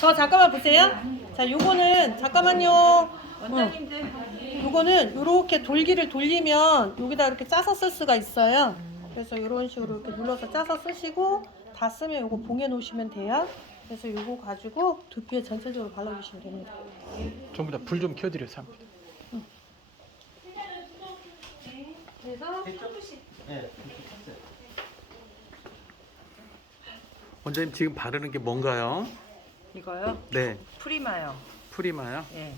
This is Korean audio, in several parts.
저 잠깐만 보세요. 자, 요거는 잠깐만요. 요거는 요렇게 돌기를 돌리면 여기다 이렇게 짜서 쓸 수가 있어요. 그래서 이런 식으로 이렇게 눌러서 짜서 쓰시고 다 쓰면 요거 봉해 놓으시면 돼요. 그래서 요거 가지고 두피에 전체적으로 발라주시면 됩니다. 전부 다 불 좀 켜드려요, 삼. 그래서 원장님 지금 바르는 게 뭔가요? 이거요? 네, 프리마요. 프리마요. 예.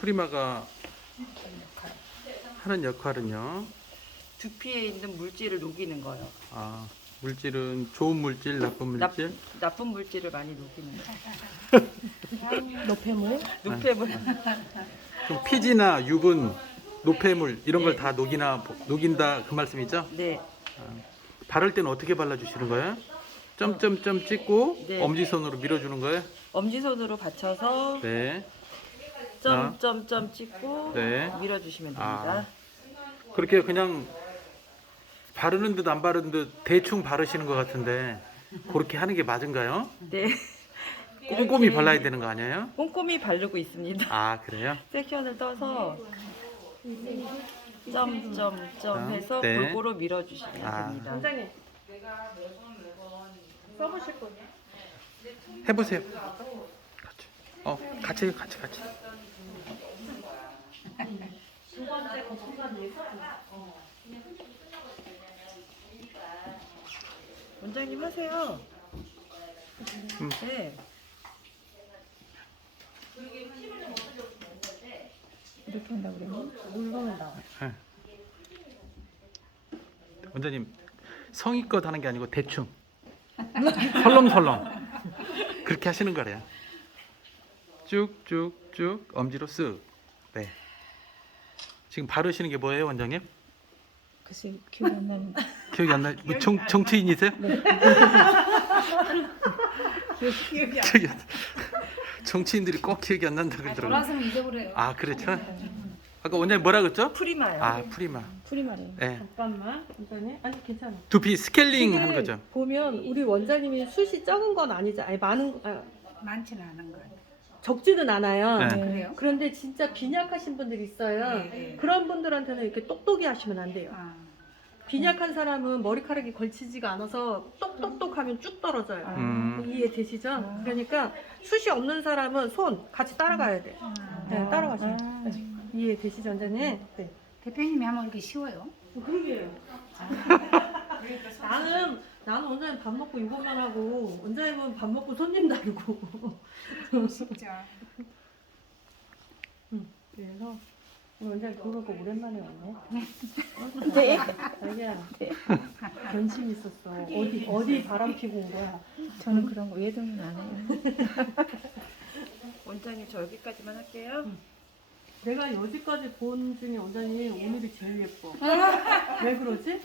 프리마가 하는 역할은요. 두피에 있는 물질을 녹이는 거요. 아, 물질은 좋은 물질, 나쁜 물질. 나쁜 물질을 많이 녹이는 거. 노폐물. 노폐물. 그럼 피지나 유분, 노폐물 이런 걸 다 녹인다 그 말씀이죠? 네. 바를 때는 어떻게 발라주시는 거예요? 점점점 찍고 네. 엄지손으로 밀어주는 거예요? 엄지손으로 받쳐서 네. 점점점 찍고 네. 밀어주시면 아. 됩니다. 그렇게 그냥 바르는 듯 안 바르는 듯 대충 바르시는 것 같은데 그렇게 하는 게 맞은가요? 네. 꼼꼼히 이렇게 발라야 되는 거 아니에요? 꼼꼼히 바르고 있습니다. 아, 그래요? 섹션을 떠서 점점점 해서 네. 골고루 밀어주시면 아. 됩니다. 원장님 써보실 거예요? 해보세요. 같이 해요, 같이. 두 번째 거품관 원장님 하세요. 네. 이렇게 한다고 그러면 누르면 나와요. 네. 원장님 성의껏 하는 게 아니고 대충 설렁설렁 그렇게 하시는 거래요. 쭉쭉쭉 엄지로 쓱. 네. 지금 바르시는 게 뭐예요, 원장님? 글쎄 기억이 안 나는데. 기억이 안 나. 뭐 정치인이세요? 네. 기억이 안 기억이 안 나. 정치인들이 꼭 기억이 안 난다 그러더라고요. 돌아서면 잊어버려요. 아, 그렇죠. 아까 원장님 뭐라 그랬죠? 프리마요. 아, 프리마. 풀이말이에요. 네. 잠깐만 원장님. 아니 괜찮아. 두피 스케일링 하는 지금 거죠. 보면 우리 원장님이 숱이 적은 건 아니죠. 아니 많은 많지는 않은 거 같아요. 적지는 않아요. 네. 그래요? 그런데 진짜 빈약하신 분들이 있어요. 네, 네. 그런 분들한테는 이렇게 똑똑히 하시면 안 돼요. 아, 빈약한 사람은 머리카락이 걸치지가 않아서 똑똑똑하면 쭉 떨어져요. 이해되시죠? 그러니까 숱이 없는 사람은 손 같이 따라가야 돼. 네, 따라가세요. 네. 이해되시죠, 원장님? 네. 대표님이 하면 이렇게 쉬워요? 그러게요. 나는 원장님 밥 먹고 이거만 하고 원장님은 밥 먹고 손님 다루고. 진짜. 그래서 원장님 그거 보고 오랜만에 왔네. 네. 자기야, 관심 있었어. 어디 바람 피고 온 거야? 저는 그런 거 외동은 안 해요. 원장님 저 여기까지만 할게요. 내가 여지까지 본 중에 원장님 오늘이 제일 예뻐. 왜 그러지?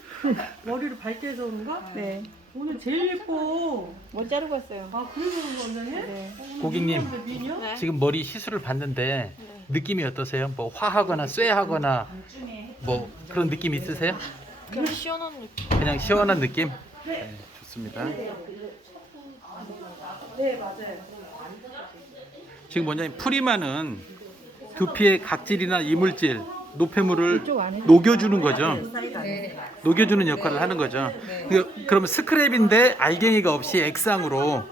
머리를 밝게 해서 그런가? 네. 오늘 제일 예뻐. 못 자르고 왔어요. 아, 그래서 그런 거 원장님? 네. 고객님. 미녀? 지금 머리 시술을 받는데 느낌이 어떠세요? 뭐 화하거나 쇠하거나 뭐 그런 느낌 있으세요? 그냥 시원한 느낌. 그냥 시원한 느낌? 네, 좋습니다. 네, 맞아요. 지금 원장님 프리마는 두피의 각질이나 이물질, 노폐물을 이쪽 안에 녹여주는 거죠. 네. 녹여주는 역할을 하는 거죠. 그러면 스크랩인데 알갱이가 없이 액상으로,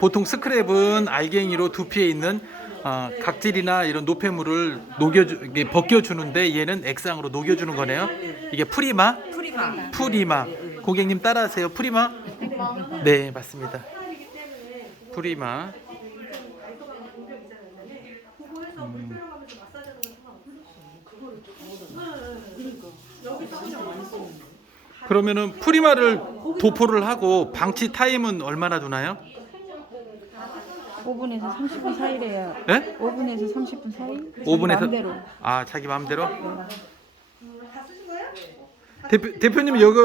보통 스크랩은 알갱이로 두피에 있는 각질이나 이런 노폐물을 이게 벗겨주는데 얘는 액상으로 녹여주는 거네요. 이게 프리마? 프리마. 고객님 따라하세요. 프리마? 네, 맞습니다. 프리마. 그러면은 프리마를 도포를 하고 방치 타임은 얼마나 두나요? 5분에서 30분 사이래요. 네? 5분에서 30분 사이? 5분에서 마음대로. 아, 자기 마음대로? 대표님 여기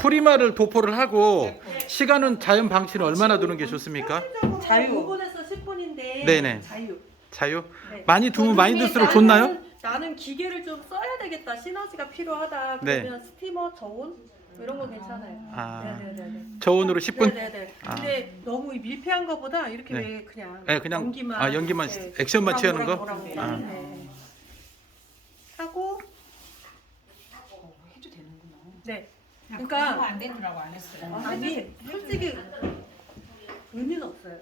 프리마를 도포를 하고 시간은 자연 방치는 얼마나 두는 게 좋습니까? 자유. 5분에서 10분인데 네네. 자유. 자유? 네. 많이 두면 많이 둘수록 좋나요? 나는 기계를 좀 써야 되겠다. 시너지가 필요하다. 네. 그러면 스티머 저온 이런 거 괜찮아요. 아, 네네네. 저온으로 10분? 네네네. 아. 근데 너무 밀폐한 거보다 이렇게 네. 왜 그냥 네, 그냥 연기만 연기만 네. 액션만 취하는 거? 오랑오랑. 아. 네. 하고 해도 되는구나. 네. 그거 그러니까 안 되더라고 안 했어요. 아니 솔직히 의미는 없어요.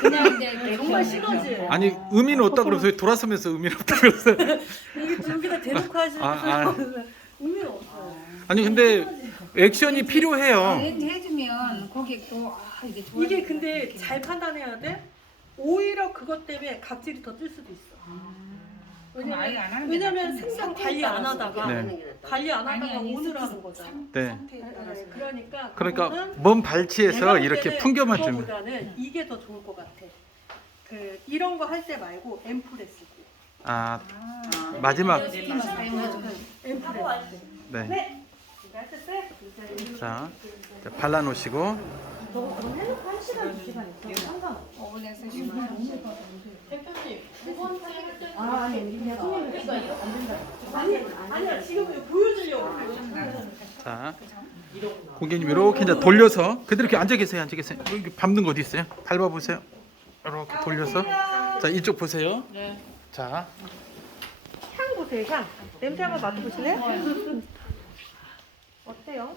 그냥 이제 정말 시너지예요. 아니 의미는 없다 그러면서 왜 돌아서면서 의미는 없다 그러면서 이게 여기다 대놓고 하시는 아. 의미는 없어요. 아니 근데 액션이 필요해요. 해주면 고객도 이게 좋아. 이게 근데 잘 판단해야 돼. 오히려 그것 때문에 각질이 더 뜰 수도 있어. 그럼 아예 안 하는 게 왜냐면 낫겠네. 생선 관리 안 하다가 네. 관리 안 하다가 아니, 오늘 하는 거잖아. 네. 그러니까 그러니까 그거는 몸 내가 발치해서 볼 이렇게 때는 풍겨만 주면. 그거보다는 이게 더 좋을 것 같아. 그 이런 거 할 때 말고 앰프레스. 아 마지막. 스팀을 사용하죠. 앰프레스. 네. 네. 됐어요? 이제 자 발라 놓으시고. 너 그럼 해놓고 1시간, 2시간 있어. 상관없어. 오븐에 쓰시면 대표님 두 번째 할때 아니, 그냥 손님이니까 안 된다. 아니야, 지금 보여주려고. 자 고객님 이렇게 이제 돌려서 그대로 이렇게 앉아 계세요. 앉아 계세요. 여기 밟는 거 어디 있어요? 밟아 보세요. 이렇게 돌려서. 자 이쪽 보세요. 네. 자 향 보세요, 향. 냄새 한번 맡아보실래요? 어때요?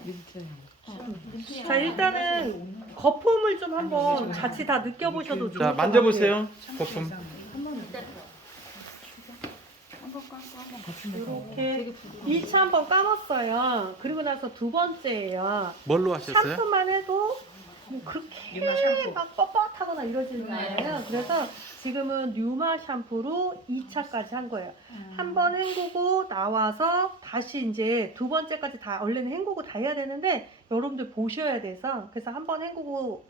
자, 일단은 거품을 좀 한번 같이 다 느껴보셔도 좋을 자 것 만져보세요. 거품. 같아요. 이렇게 1차 한번 감았어요. 그리고 나서 두 번째예요. 뭘로 하셨어요? 샴푸만 해도 뭐 그렇게 막 뻣뻣하거나 이러지는 않아요. 그래서 지금은 뉴마 샴푸로 2차까지 한 거예요. 한 번 헹구고 나와서 다시 이제 두 번째까지 다 얼른 헹구고 다 해야 되는데 여러분들 보셔야 돼서 그래서 한 번 헹구고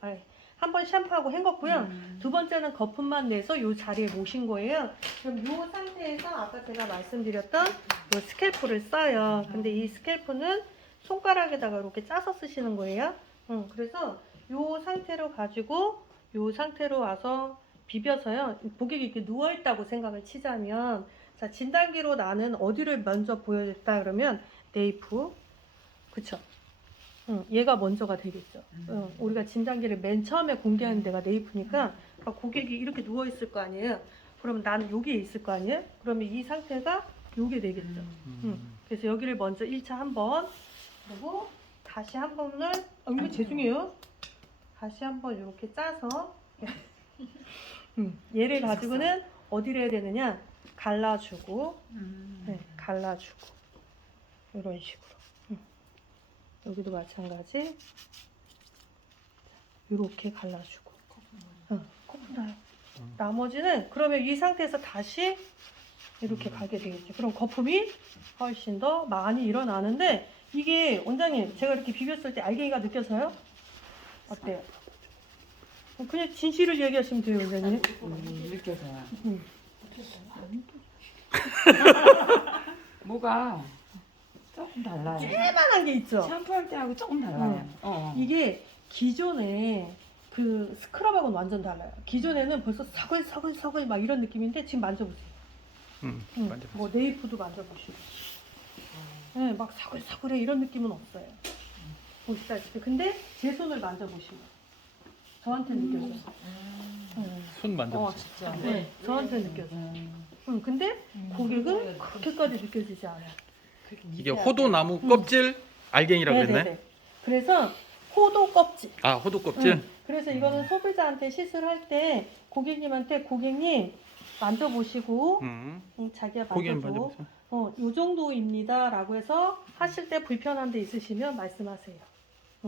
한 번 샴푸하고 헹궜고요. 두 번째는 거품만 내서 이 자리에 모신 거예요. 그럼 이 상태에서 아까 제가 말씀드렸던 이 스캘프를 써요. 근데 이 스캘프는 손가락에다가 이렇게 짜서 쓰시는 거예요. 그래서 이 상태로 가지고 이 상태로 와서 비벼서요. 고객이 이렇게 누워있다고 생각을 치자면 자 진단기로 나는 어디를 먼저 보여줬다 그러면 네이프 그쵸? 얘가 먼저가 되겠죠. 우리가 진단기를 맨 처음에 공개하는 데가 네이프니까 그러니까 고객이 이렇게 누워있을 거 아니에요. 그러면 나는 여기에 있을 거 아니에요. 그러면 이 상태가 요게 되겠죠. 그래서 여기를 먼저 1차 한번 그리고 다시 한 번을 이거 죄송해요. 다시 한번 이렇게 짜서 얘를 가지고는 어디를 해야 되느냐 갈라주고 네, 갈라주고 이런 식으로 여기도 마찬가지 이렇게 갈라주고 거품 나요. 나머지는 그러면 이 상태에서 다시 이렇게 가게 되겠죠. 그럼 거품이 훨씬 더 많이 일어나는데 이게 원장님 제가 이렇게 비볐을 때 알갱이가 느껴져요? 어때요? 그냥 진실을 얘기하시면 돼요, 원장님. 느껴져요. 뭐가 조금 달라요. 조그만한 게 있죠. 샴푸할 때하고 조금 달라요. 이게 기존에 그 스크럽하고는 완전 달라요. 기존에는 벌써 사글사글 막 이런 느낌인데 지금 만져보세요. 만져보세요. 뭐 네이프도 만져보시고. 네, 막 사글사글해 이런 느낌은 없어요. 보시다시피. 근데 제 손을 만져보시면 저한테 느껴져요. 손 만져보세요. 네, 저한테 느껴져요. 근데 고객은 그렇게까지 느껴지지 않아요. 이게 호도나무 껍질 알갱이라고 네네네. 그랬네. 그래서 호도 껍질. 아 호도 껍질. 그래서 이거는 소비자한테 시술할 때 고객님한테 고객님 만져보시고 자기가 고객님 만져줘. 만져보세요. 요 정도입니다. 라고 해서 하실 때 불편한 데 있으시면 말씀하세요.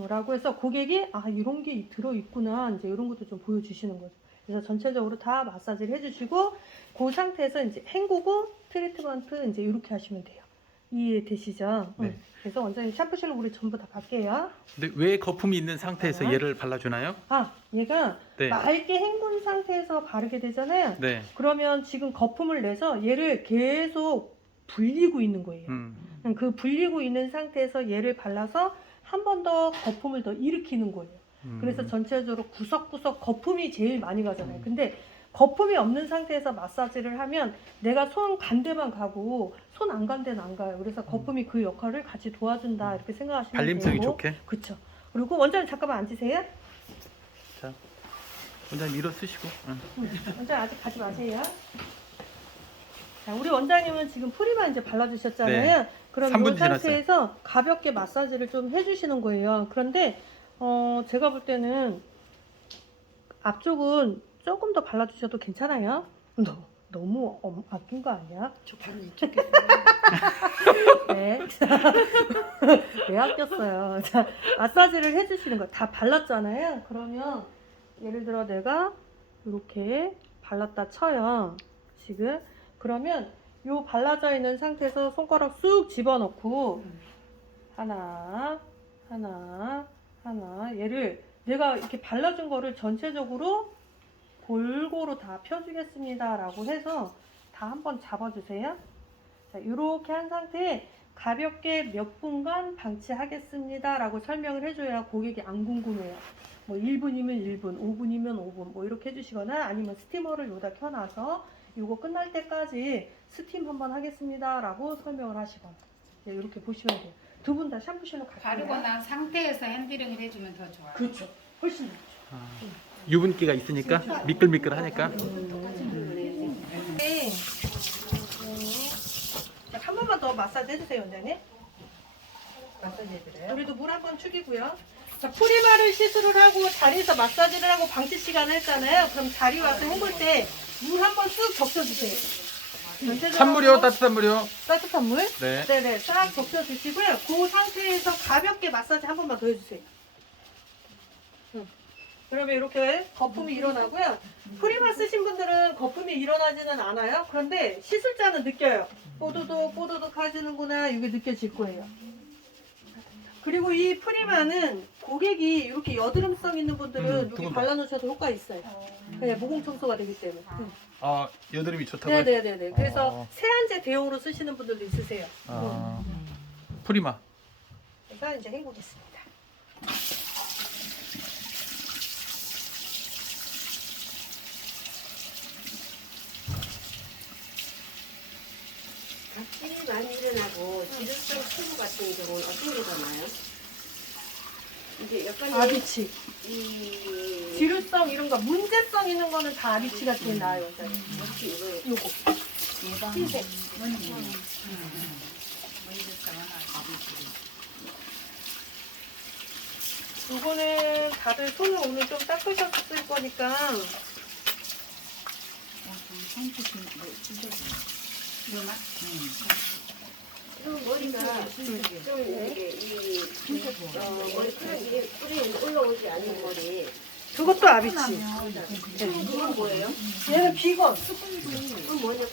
라고 해서 고객이 이런 게 들어있구나. 이제 이런 것도 좀 보여주시는 거죠. 그래서 전체적으로 다 마사지를 해주시고 그 상태에서 이제 헹구고 트리트먼트 이제 이렇게 하시면 돼요. 이해되시죠? 네. 그래서 원장님 샴푸실로 우리 전부 다 갈게요. 근데 왜 거품이 있는 상태에서 얘를 발라주나요? 얘가 네. 맑게 헹군 상태에서 바르게 되잖아요. 네. 그러면 지금 거품을 내서 얘를 계속 불리고 있는 거예요. 그 불리고 있는 상태에서 얘를 발라서 한 번 더 거품을 더 일으키는 거예요. 그래서 전체적으로 구석구석 거품이 제일 많이 가잖아요. 근데 거품이 없는 상태에서 마사지를 하면 내가 손 간 데만 가고 손 안 간 데는 안 가요. 그래서 거품이 그 역할을 같이 도와준다 이렇게 생각하시면 발림성이 되고. 좋게. 그렇죠. 그리고 원장님 잠깐만 앉으세요. 자, 원장님 일어 쓰시고. 응. 원장님 아직 가지 마세요. 자, 우리 원장님은 지금 프리만 이제 발라주셨잖아요. 네. 그럼 3분 이 지났어요. 상태에서 가볍게 마사지를 좀 해주시는 거예요. 그런데 제가 볼 때는 앞쪽은 조금 더 발라주셔도 괜찮아요. 너무 아낀 거 아니야? 저 바로 이쪽에. 네. 왜 아꼈어요? 자, 마사지를 해주시는 거 다 발랐잖아요. 그러면 예를 들어 내가 이렇게 발랐다 쳐요. 지금 그러면 요 발라져 있는 상태에서 손가락 쑥 집어넣고 하나 얘를 내가 이렇게 발라준 거를 전체적으로 골고루 다 펴주겠습니다 라고 해서 다 한번 잡아주세요. 자, 이렇게 한 상태에 가볍게 몇 분간 방치하겠습니다 라고 설명을 해줘야 고객이 안 궁금해요. 뭐 1분이면 1분, 5분이면 5분 뭐 이렇게 해주시거나 아니면 스티머를 여기다 켜놔서 이거 끝날 때까지 스팀 한번 하겠습니다 라고 설명을 하시거나 네, 이렇게 보시면 돼요. 두 분 다 샴푸실로 갈게요. 바르고 난 상태에서 핸드링을 해주면 더 좋아요. 그렇죠. 훨씬 낫죠. 유분기가 있으니까 미끌미끌하니까. 네. 자, 한 번만 더 마사지 해주세요, 원장님. 마사지 해드려요? 우리도 물 한 번 축이고요. 자, 프리마를 시술을 하고 자리에서 마사지를 하고 방치 시간을 했잖아요. 그럼 자리 와서 해볼 때 물 한 번 쑥 적셔주세요. 전체적으로 찬물이요, 따뜻한 물이요? 따뜻한 물? 네. 네네, 싹 적셔주시고요. 그 상태에서 가볍게 마사지 한 번만 더 해주세요. 그러면 이렇게 거품이 일어나고요. 프리마 쓰신 분들은 거품이 일어나지는 않아요. 그런데 시술자는 느껴요. 뽀드득 하시는구나 이게 느껴질 거예요. 그리고 이 프리마는 고객이 이렇게 여드름성 있는 분들은 여기 두근두근. 발라놓으셔도 효과 있어요. 네, 모공 청소가 되기 때문에. 아, 여드름이 좋다고요? 네네네네. 그래서 어. 세안제 대용으로 쓰시는 분들도 있으세요. 아, 프리마. 제가 이제 헹구겠습니다. 각질이 많이 일어나고 지루성 피부 같은 경우는 어떤 게 더 나아요? 이게 약간 아비치. 이 지루성 이런 거 문제성 있는 거는 다 아비치가 제일 나아요. 원장님. 혹시 이거 요거. 흰색. 요거는 다들 손을 오늘 좀 닦으셨을 거니까 좀 머리가 좀 이게 이 머리카락 이게 뿌리에 올라오지 않는 머리 그것도 아비치. 이건 뭐예요? 얘는 비건. 그건 뭐냐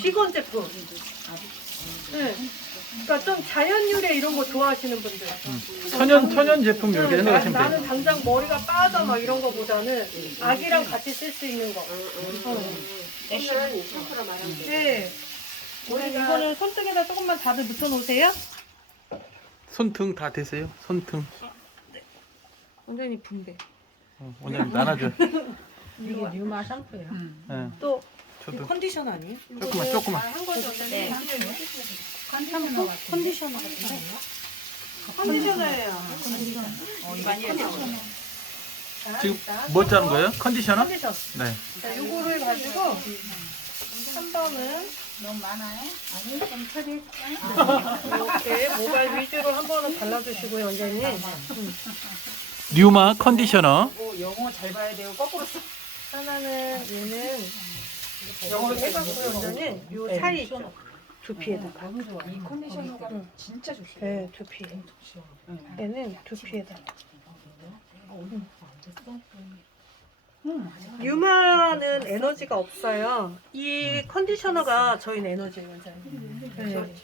비건 제품. 네. 그러니까 좀 자연 유래 이런 거 좋아하시는 분들. 천연 제품 이렇게 생각하시면 나는 돼요. 당장 머리가 빠져 막 이런 거보다는 아기랑 같이 쓸 수 있는 거. 저는 샴푸라 말하면 돼. 네. 이거는 손등에다 조금만 다들 묻혀 놓으세요. 손등 다 되세요? 손등. 원장님 분배. 원장님 나눠줘. 이게 뉴마 샴푸예요. 네. 또 저도 컨디셔너 아니에요? 조금만. 한 거죠. 네. 샴푸? 컨디셔너 같은 거. 컨디셔너예요. 자, 지금 일단 뭐 짜는 거예요? 컨디셔너? 컨디셔너. 네. 자, 요거를 가지고 한 번은 너무 많아요? 아니, 좀 처리해줄까요? 이렇게 모발 위주로 한 번은 발라주시고요, 원장님. 뉴마 컨디셔너. 뭐 영어 잘 봐야 돼요. 거꾸로 써. 하나는 얘는 영어로 해봤고요, 원장님. 요 사이 있죠? 두피에다가. 이 컨디셔너가 진짜 좋아요. 네, 두피. 얘는 두피에다가. 유마는 에너지가 없어요. 이 컨디셔너가 저희는 에너지예요, 원장님. 네.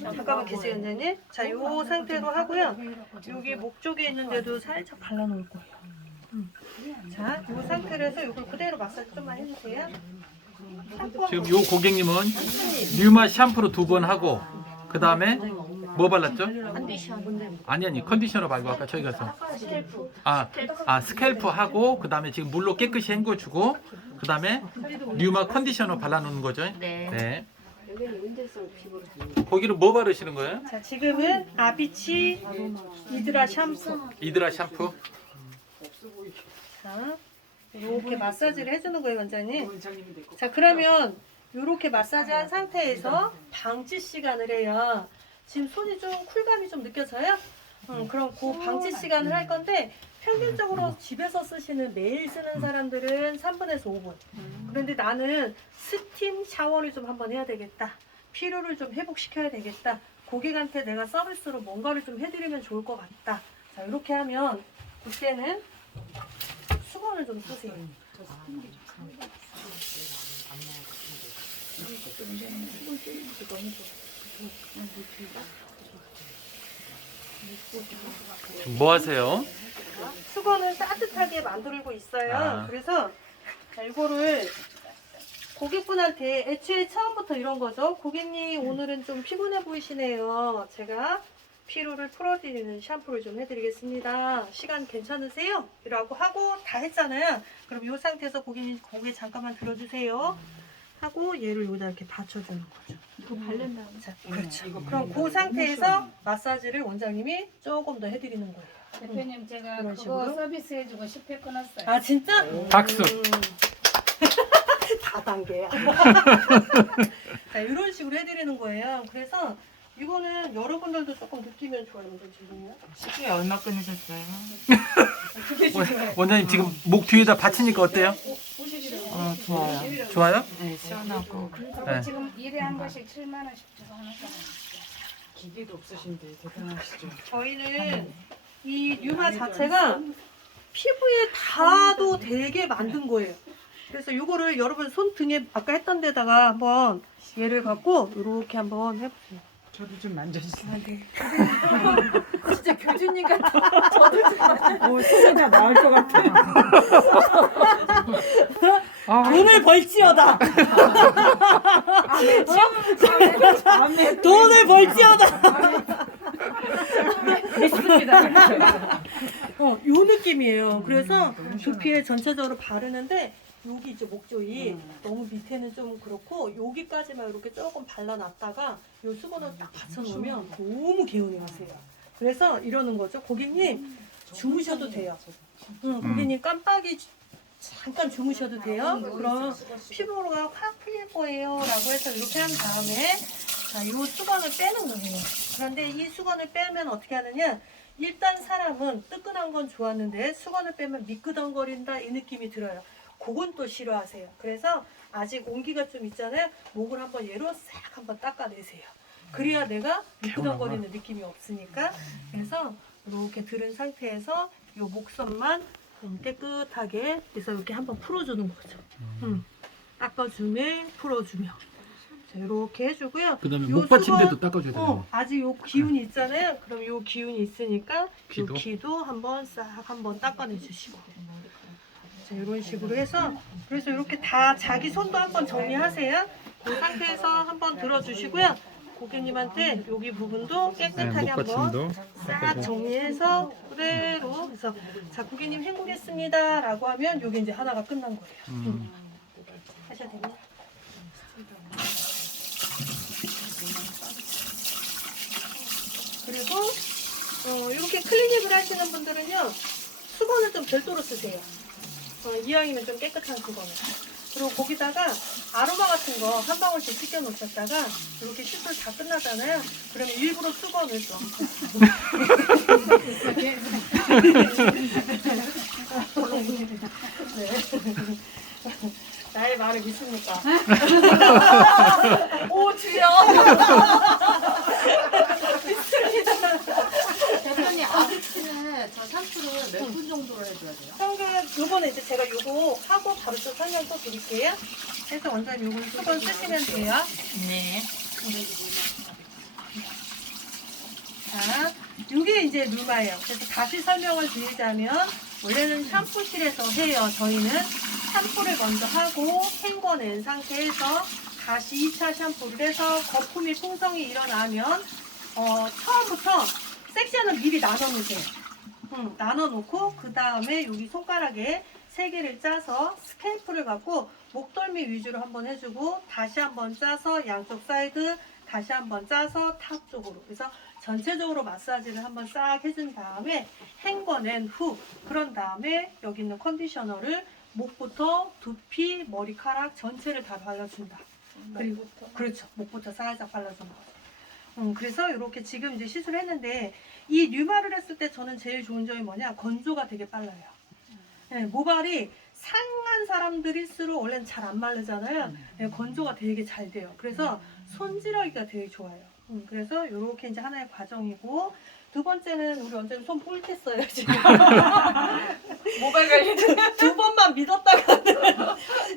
잠깐만 계세요, 원장님. 자, 요 상태로 하고요. 여기 목 쪽에 있는데도 살짝 발라놓을 거예요. 자, 요 상태로 해서 이걸 그대로 마사지 좀만 해주세요. 지금 요 고객님은 뉴마 샴푸로 2번 하고 그 다음에 뭐 발랐죠? 컨디션. 아니 컨디셔너 말고 아까 저기 가서 스캘프 하고 그다음에 지금 물로 깨끗이 헹궈주고 그다음에 류마 컨디셔너 발라놓는 거죠? 네. 여기는 윤대성 피부로 거기를 뭐 바르시는 거예요? 자, 지금은 아비치 이드라 샴푸. 이드라 샴푸. 자, 이렇게 마사지를 해주는 거예요, 원장님. 자, 그러면 이렇게 마사지한 상태에서 방치 시간을 해요. 지금 손이 좀 쿨감이 좀 느껴져요? 그럼 그 방치 시간을 할 건데 평균적으로 집에서 쓰시는 매일 쓰는 사람들은 3분에서 5분. 그런데 나는 스팀 샤워를 좀 한번 해야 되겠다. 피로를 좀 회복시켜야 되겠다. 고객한테 내가 서비스로 뭔가를 좀 해드리면 좋을 것 같다. 자, 이렇게 하면 그때는 수건을 좀 쓰세요. 뭐 하세요? 수건을 따뜻하게 만들고 있어요. 아. 그래서 자, 이거를 고객분한테 애초에 처음부터 이런 거죠. 고객님 오늘은 좀 피곤해 보이시네요. 제가 피로를 풀어드리는 샴푸를 좀 해드리겠습니다. 시간 괜찮으세요? 이라고 하고 다 했잖아요. 그럼 이 상태에서 고객님 고개 잠깐만 들어주세요. 하고 얘를 여기다 이렇게 받쳐주는 거죠. 이거 바른 다음에. 자, 그렇죠. 그럼 그 상태에서 마사지를 원장님이 조금 더 해드리는 거예요. 대표님 제가 이런 그거 식으로? 서비스 해주고 10회 끊었어요. 아 진짜? 박수. 다단계야. 자, 이런 식으로 해드리는 거예요. 그래서 이거는 여러분들도 조금 느끼면 좋아요. 지금요. 시계 얼마 끊으셨어요? 원장님 지금 목 뒤에다 받치니까 어때요? 좋아요. 좋아요? 네, 시원하고. 네. 지금 일에 한 번씩 7만 원씩 주고 하는 사람. 기계도 없으신데 대단하시죠. 저희는 이 류마 자체가 피부에 닿아도 되게 만든 거예요. 그래서 이거를 여러분 손등에 아까 했던 데다가 한번 얘를 갖고 이렇게 한번 해보세요. 저도 좀 만져주세요. 진짜 교주님 같아. 손이 다 나올 것 같아. 돈을 벌지어다. 돈을 벌지어다. 요 느낌이에요. 그래서 두피에 전체적으로 바르는데 여기 이제 목 조이 너무 밑에는 좀 그렇고 여기까지만 이렇게 조금 발라놨다가 요 수건을 딱 받쳐놓으면 너무 개운해하세요. 그래서 이러는 거죠. 고객님 주무셔도 돼요. 고객님 깜빡이 잠깐 주무셔도 돼요. 그럼 피부가 확 풀릴 거예요. 라고 해서 이렇게 한 다음에 자, 이 수건을 빼는 거예요. 그런데 이 수건을 빼면 어떻게 하느냐? 일단 사람은 뜨끈한 건 좋았는데 수건을 빼면 미끄덩거린다 이 느낌이 들어요. 그건 또 싫어하세요. 그래서 아직 온기가 좀 있잖아요. 목을 한번 얘로 싹 한번 닦아내세요. 그래야 내가 미끄덩거리는 느낌이 없으니까. 그래서 이렇게 들은 상태에서 이 목선만 깨끗하게 그래서 이렇게 한번 풀어주는 거죠. 닦아주며 풀어주며. 자, 이렇게 해주고요. 그다음에 요 목 받침대도 수건, 닦아줘야 돼요. 아직 요 기운이 있잖아요. 그럼 요 기운이 있으니까 귀도? 요 귀도 한번 싹 한번 닦아내 주시고. 자, 이런 식으로 해서 그래서 이렇게 다 자기 손도 한번 정리하세요. 그 상태에서 한번 들어주시고요. 고객님한테 여기 부분도 깨끗하게 한번 싹 정리해서 그대로 해서 자 고객님 행복했습니다 라고 하면 여기 이제 하나가 끝난 거예요. 하셔도 됩니다. 그리고 이렇게 클리닉을 하시는 분들은요 수건을 좀 별도로 쓰세요. 이왕이면 좀 깨끗한 수건을. 그리고 거기다가 아로마 같은 거 한 방울씩 씻겨 놓으셨다가 이렇게 시술 다 끝나잖아요. 그러면 일부러 수건을 좀. 네. 나의 말을 믿습니까? 오 주여. 대표님 아비치는 저 샴푸를 몇 분 정도로 해줘야 돼요? 평균 요거는 이제 제가 요거 하고 바로 또 설명 또 드릴게요. 그래서 원장님 요거 수건 쓰시면 돼요. 네. 자, 요게 이제 류마예요. 그래서 다시 설명을 드리자면 원래는 샴푸실에서 해요. 저희는 샴푸를 먼저 하고 헹궈낸 상태에서 다시 2차 샴푸를 해서 거품이 풍성이 일어나면 처음부터 섹션은 미리 나눠놓으세요. 나눠놓고 그 다음에 여기 손가락에 3개를 짜서 스캘프를 갖고 목덜미 위주로 한번 해주고 다시 한번 짜서 양쪽 사이드 다시 한번 짜서 탑 쪽으로 그래서 전체적으로 마사지를 한번 싹 해준 다음에 헹궈낸 후 그런 다음에 여기 있는 컨디셔너를 목부터 두피, 머리카락 전체를 다 발라준다. 그리고 그렇죠. 목부터 살짝 발라주는 거죠. 그래서 이렇게 지금 이제 시술을 했는데 이 류마를 했을 때 저는 제일 좋은 점이 뭐냐 건조가 되게 빨라요. 네, 모발이 상한 사람들일수록 원래는 잘 안 마르잖아요. 네, 건조가 되게 잘 돼요. 그래서 손질하기가 되게 좋아요. 그래서 이렇게 이제 하나의 과정이고 두 번째는 우리 원장님 손 뿔tes어요 지금. 모발 관리. 두 번만 믿었다가는.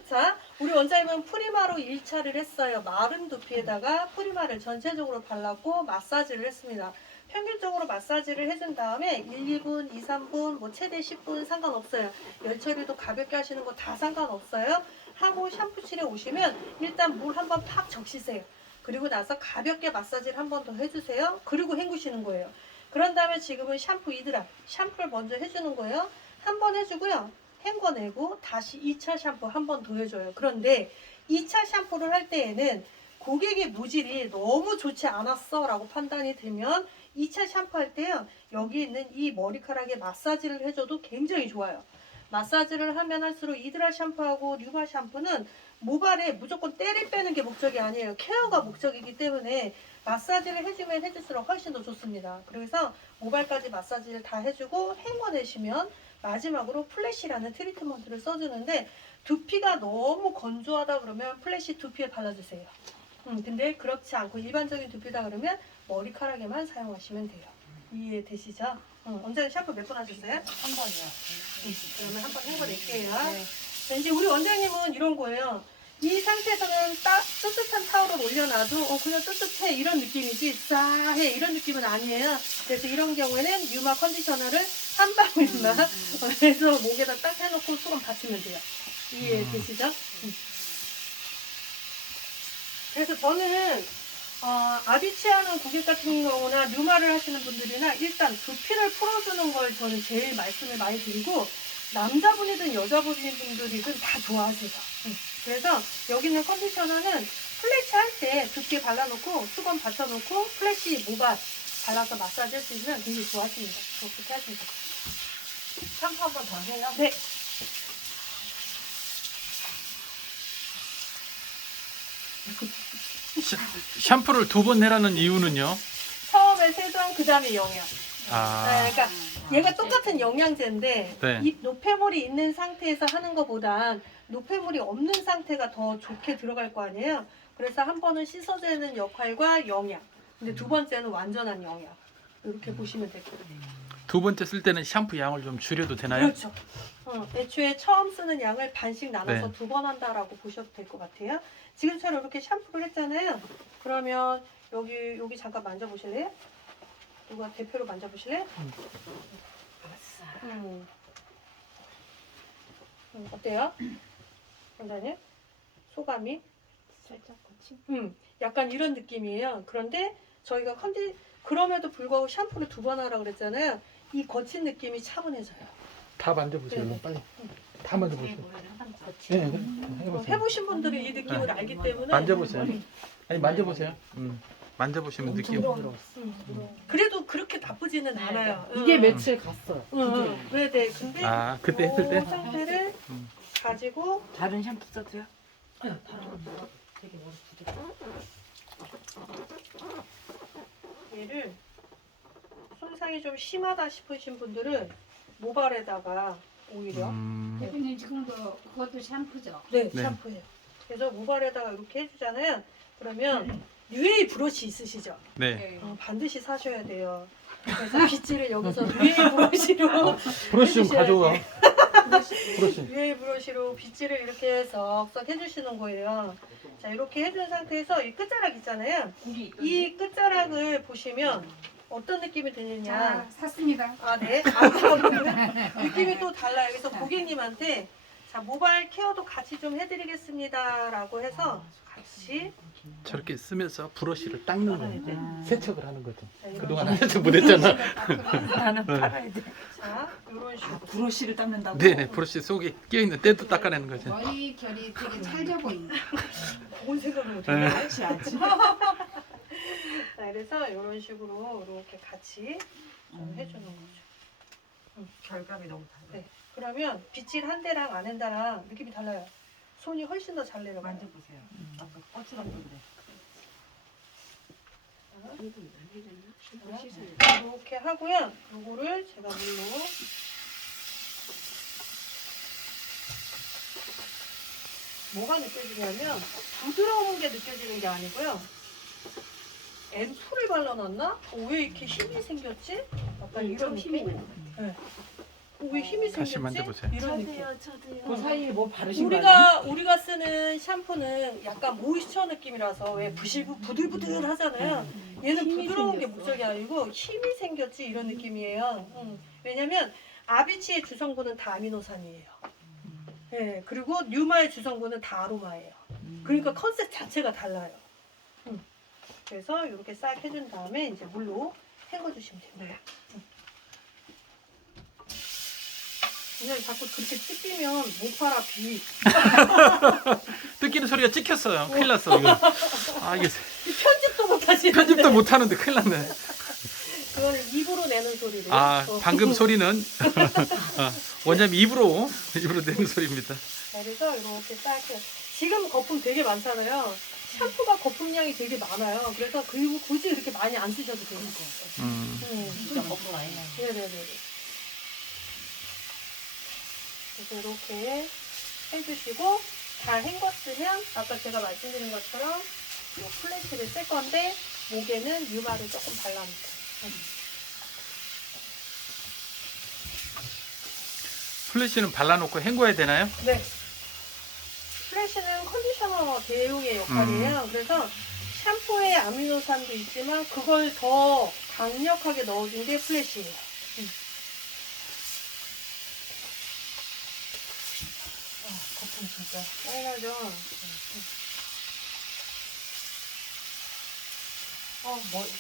자, 우리 원장님은 프리마로 1차를 했어요. 마른 두피에다가 프리마를 전체적으로 발랐고 마사지를 했습니다. 평균적으로 마사지를 해준 다음에 1, 2분, 2, 3분, 뭐 최대 10분 상관없어요. 열 처리도 가볍게 하시는 거 다 상관없어요. 하고 샴푸실에 오시면 일단 물 한번 팍 적시세요. 그리고 나서 가볍게 마사지를 한 번 더 해주세요. 그리고 헹구시는 거예요. 그런 다음에 지금은 샴푸 이드라 샴푸를 먼저 해주는 거예요. 한 번 해주고요. 헹궈내고 다시 2차 샴푸 한 번 더 해줘요. 그런데 2차 샴푸를 할 때에는 고객의 모질이 너무 좋지 않았어 라고 판단이 되면 2차 샴푸할 때요. 여기 있는 이 머리카락에 마사지를 해줘도 굉장히 좋아요. 마사지를 하면 할수록 이드라 샴푸하고 류마 샴푸는 모발에 무조건 때를 빼는 게 목적이 아니에요. 케어가 목적이기 때문에 마사지를 해주면 해줄수록 훨씬 더 좋습니다. 그래서 모발까지 마사지를 다 해주고 헹궈내시면 마지막으로 플래시라는 트리트먼트를 써주는데 두피가 너무 건조하다 그러면 플래시 두피에 발라주세요. 근데 그렇지 않고 일반적인 두피다 그러면 머리카락에만 사용하시면 돼요. 이해되시죠? 원장님 샴푸 몇 번 하셨어요? 한 번이요. 그러면 한번 헹궈낼게요. 자, 이제 우리 원장님은 이런 거예요. 이 상태에서는 뜨뜻한 타올을 올려놔도 그냥 뜨뜻해 이런 느낌이지 싸해 이런 느낌은 아니에요. 그래서 이런 경우에는 유마 컨디셔너를 한 방울만 해서 목에다 딱 해놓고 수건 받치면 돼요. 이해되시죠? 그래서 저는 아비치하는 고객 같은 경우나 류마를 하시는 분들이나 일단 두피를 풀어주는 걸 저는 제일 말씀을 많이 드리고 남자분이든 여자분이든 다 좋아하세요. 그래서 여기 있는 컨디셔너는 플래시 할 때 두피에 발라놓고 수건 받쳐놓고 플래시 모발 발라서 마사지 해주시면 굉장히 좋아하십니다. 그렇게 하시면 돼요. 샴푸 한 번 더 해요? 네. 샴푸를 2번 내라는 이유는요? 처음에 세정, 그 다음에 영양. 아, 네, 그러니까 얘가 똑같은 영양제인데 네. 이 노폐물이 있는 상태에서 하는 것보단 노폐물이 없는 상태가 더 좋게 들어갈 거 아니에요. 그래서 한 번은 씻어내는 역할과 영양. 근데 두 번째는 완전한 영양. 이렇게 보시면 되거든요. 두 번째 쓸 때는 샴푸 양을 좀 줄여도 되나요? 그렇죠. 애초에 처음 쓰는 양을 반씩 나눠서 네. 2번 한다라고 보셔도 될 것 같아요. 지금처럼 이렇게 샴푸를 했잖아요. 그러면 여기 잠깐 만져보실래요? 누가 대표로 만져보실래요? 어때요? 원장님? 소감이? 살짝 거친. 약간 이런 느낌이에요. 그런데 저희가 그럼에도 불구하고 샴푸를 2번 하라고 그랬잖아요. 이 거친 느낌이 차분해져요. 다 만져보세요. 네. 빨리. 다 만져보세요. 네, 해보세요. 해보신 분들은 이 느낌을 알기 때문에 만져보세요. 아니 만져보세요. 만져보시면 느낌. 그래도 그렇게 나쁘지는 않아요. 이게 며칠 갔어요. 네, 네. 근데 아 그때 했을 때? 이 상태를 가지고 다른 샴푸 써도요? 얘를 손상이 좀 심하다 싶으신 분들은 모발에다가 오히려 대표님 지금도 그것도 샴푸죠? 네, 네. 샴푸예요. 그래서 모발에다가 이렇게 해주잖아요. 그러면 뉴에이 브러쉬 있으시죠? 네. 반드시 사셔야 돼요. 그래서 빗질을 여기서 뉴에이 브러쉬로 브러쉬 좀 해주셔야 가져와. 돼요. 브러쉬. 뉴에이 브러쉬로 빗질을 이렇게 석석 해주시는 거예요. 자, 이렇게 해준 상태에서 이 끝자락 있잖아요. 이 끝자락을 보시면 어떤 느낌이 드느냐. 자, 샀습니다. 아, 네. 느낌이 또 달라요. 그래서 고객님한테 자, 자, 모발 케어도 같이 좀 해드리겠습니다라고 해서 같이 저렇게 쓰면서 브러쉬를 닦는 거예요. 세척을 하는 거죠. 자, 이런 그동안 세척 못했잖아. 나는 팔아야 돼. 자, 이런 식으로. 브러쉬를 닦는다고? 네네, 브러쉬 속에 끼어있는 때도 닦아내는 거죠. 머리 결이 되게 찰져 보인다. 뭔 생각을 못해. 네. 알지 알지. 자, 그래서 이런 식으로 이렇게 같이 좀 해주는 거죠. 결감이 너무 달라. 네. 그러면 빗질 한 대랑 안 한 대랑 느낌이 달라요. 손이 훨씬 더 잘 내려가요. 만져보세요. 아까 뻗치라고 그래. 이렇게 하고요. 요거를 제가 물로 뭐가 느껴지냐면 부드러운 게 느껴지는 게 아니고요. 앰플을 발라놨나? 왜 이렇게 힘이 생겼지? 약간 이런 느낌? 네. 왜 힘이 다시 생겼지? 만져보세요. 이런 느낌. 그 사이에 뭐 바르신 거 아니에요? 우리가 쓰는 샴푸는 약간 모이스처 느낌이라서 왜 부들부들 하잖아요. 얘는 부드러운 게 목적이 아니고 힘이 생겼지 이런 느낌이에요. 왜냐면 아비치의 주성분은 다 아미노산이에요. 네, 그리고 뉴마의 주성분은 다 아로마예요. 그러니까 컨셉 자체가 달라요. 그래서 이렇게 싹 해준 다음에 이제 물로 헹궈주시면 됩니다. 그냥 자꾸 그렇게 뜯기면 못 팔아 비. 뜯기는 소리가 찍혔어요. 큰일 났어 이거. 아 이게 편집도 못 하시는데. 편집도 못 하는데 큰일 났네. 그거는 입으로 내는 소리를. 아 방금 소리는 원장님 입으로 내는 소리입니다. 자, 그래서 이렇게 싹 해요. 지금 거품 되게 많잖아요. 샴푸가 거품량이 되게 많아요. 그래서 그리고 굳이 이렇게 많이 안 쓰셔도 되는 거예요. 진짜 거품 많이 나요. 네네네. 그래서 이렇게 해주시고 잘 헹궜으면 아까 제가 말씀드린 것처럼 이 플래시를 쓸 건데 목에는 유마를 조금 발라놓을게요. 플래시는 발라놓고 헹궈야 되나요? 네. 플래시는 컨디셔너 대용의 역할이에요. 그래서 샴푸에 아미노산도 있지만 그걸 더 강력하게 넣어준 게 플래시예요. 거품 진짜 빨가죠.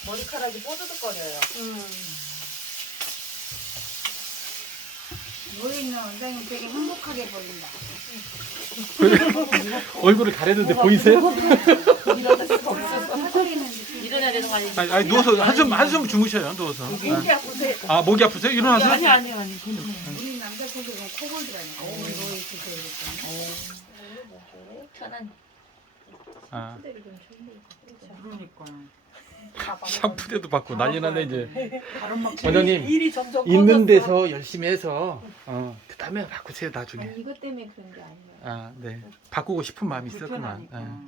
머리카락이 뽀드득거려요. 머리 있는 원장님 되게 행복하게 보인다. 얼굴을 가렸는데 보이세요? 일어나야 되는 거 아니에요? 아니 누워서 한숨 주무셔요. 누워서. 목이 아프세요? 아 목이 아프세요? 일어나세요? 아니요. 우리 남자 고객은 코골드라니까. 이거 이렇게 그러니까. 편한. 아 그러니까. 샴푸대도 받고 난리 났네 이제. 바람 막 원장님 일이 점점 있는 커졌어. 데서 열심히 해서 그다음에 바꾸세요 나중에. 아니 이것 때문에 그런 게 아니에요. 아 네. 바꾸고 싶은 마음이 있었구만. 불편하니까.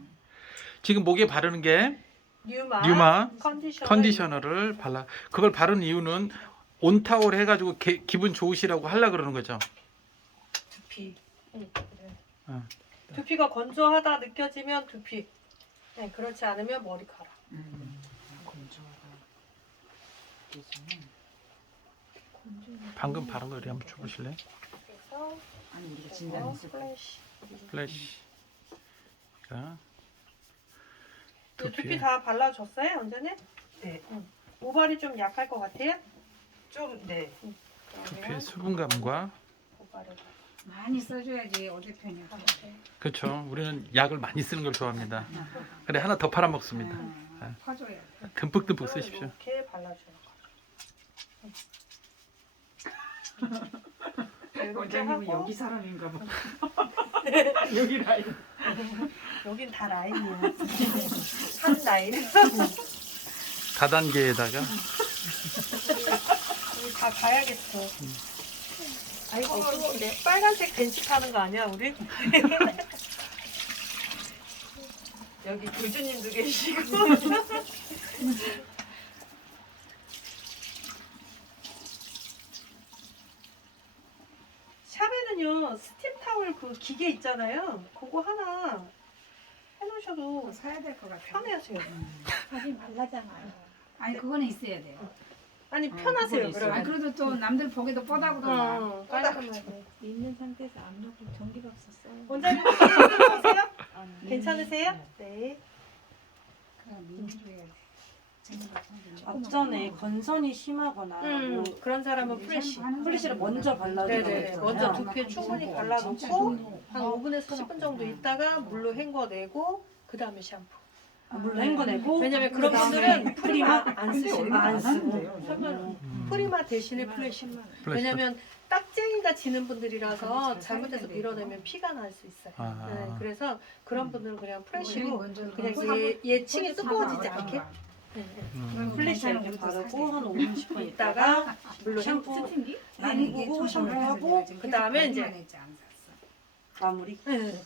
지금 목에 바르는 게 뉴마 컨디셔너를 발라. 그걸 바른 이유는 온타올 해가지고 기분 좋으시라고 하려 그러는 거죠. 두피. 어. 두피가 건조하다 느껴지면 두피. 네, 그렇지 않으면 머리카락. 방금 바른 거 우리 한번 줘보실래요? 그래서 아니 우리가 진단했을 때. 플래시. 플래시. 자, 두피 두피에 다 발라줬어요, 완전히? 네. 모발이 좀 약할 것 같아요? 좀 네. 두피의 수분감과 모발을 많이 써줘야지 어디 편이야. 그렇죠. 우리는 약을 많이 쓰는 걸 좋아합니다. 근데 하나 더 팔아 먹습니다. 퍼줘야 돼. 듬뿍듬뿍 쓰십시오. 이렇게 발라주는 거죠. 이렇게 원장님은 하고 여기 사람인가 봐. 여기 라인. 여긴 다 라인이야. 한 라인. 다단계에다가 우리 다 가야겠어. 아이고, 빨간색 벤치 타는 거 아니야, 우리? 여기 교주님도 계시고. 샵에는요, 스팀 타월 그 기계 있잖아요. 그거 하나 해놓으셔도 사야 될 것 같아. 편해하세요. 하지 말라잖아요. 아니 그거는 있어야 돼요. 아니, 편하세요, 그건 있어요. 그러면. 아 그래도 또 남들 보기도 뻔하거든요. 깔끔하게. 있는 상태에서 안 넣고 전기밥 썼어요. 원장님 괜찮으세요? 괜찮으세요? 네. 그냥 민주로 해야 돼. 전기밥 앞전에 건선이 심하거나 뭐 그런 사람은 플래시. 플래시를 먼저 발라주는 네네. 먼저 두피에 충분히 발라놓고 한 5분에서 10분 정도 있다가 물로 헹궈내고 그 다음에 샴푸. 물로 헹궈내고 왜냐면 그런 분들은 프리마 안 쓰시는 안 쓰고 음. 프리마 대신에 플래시. 왜냐면 딱쟁이가 지는 분들이라서 잘못해서 밀어내면 피가 날 수 있어요. 아. 네, 그래서 그런 분들은 그냥 프레쉬로 먼저 그냥 얘 층이 두꺼워지지 않게 플래시 이렇게 바르고 한 5분 10분 있다가 물로 샴푸 헹구고 샴푸하고 그 다음에 이제 마무리.